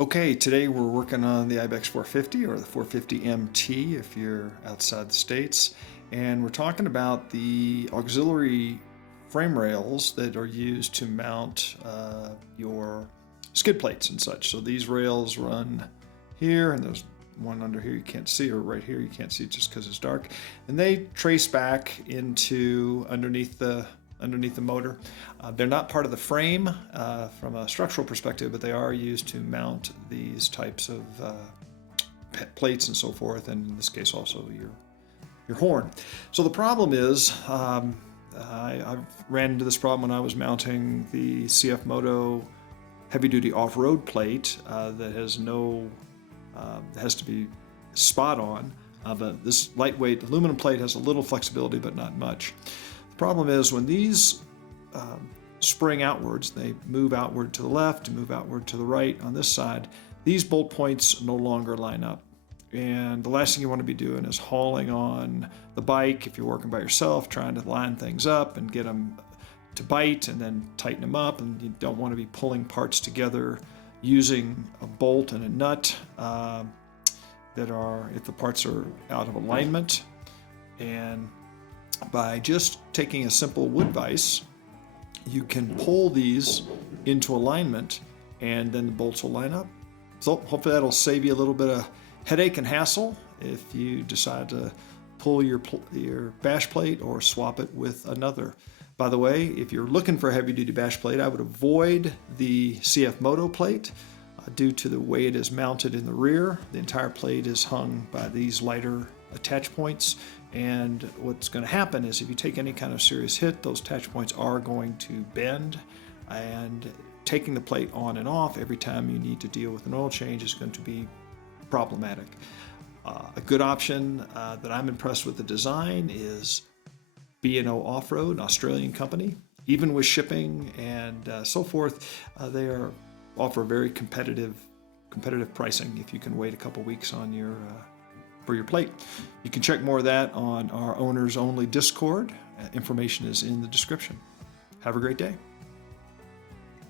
Okay, today we're working on the Ibex 450 or the 450 MT if you're outside the States. And we're talking about the auxiliary frame rails that are used to mount your skid plates and such. So these rails run here, and there's one under here you can't see, or right here you can't see just because it's dark. And they trace back into underneath the motor. They're not part of the frame from a structural perspective, but they are used to mount these types of plates and so forth, and in this case also your horn. So the problem is, I ran into this problem when I was mounting the CF Moto heavy-duty off-road plate that has no, has to be spot on. But this lightweight aluminum plate has a little flexibility, but not much. Problem is when these spring outwards, they move outward to the left, move outward to the right on this side, these bolt points no longer line up. And the last thing you want to be doing is hauling on the bike if you're working by yourself, trying to line things up and get them to bite and then tighten them up. And you don't want to be pulling parts together using a bolt and a nut that are, if the parts are out of alignment. And by just taking a simple wood vise, you can pull these into alignment and then the bolts will line up. So hopefully that'll save you a little bit of headache and hassle if you decide to pull your bash plate or swap it with another. By the way, if you're looking for a heavy duty bash plate, I would avoid the CF Moto plate due to the way it is mounted in the rear. The entire plate is hung by these lighter attach points. And what's going to happen is if you take any kind of serious hit, those attach points are going to bend, and taking the plate on and off every time you need to deal with an oil change is going to be problematic. A good option that I'm impressed with the design is B&O Off-Road, an Australian company. Even with shipping and so forth, they offer very competitive pricing if you can wait a couple weeks on for your plate. You can check more of that on our owners only Discord. Information is in the description. Have a great day.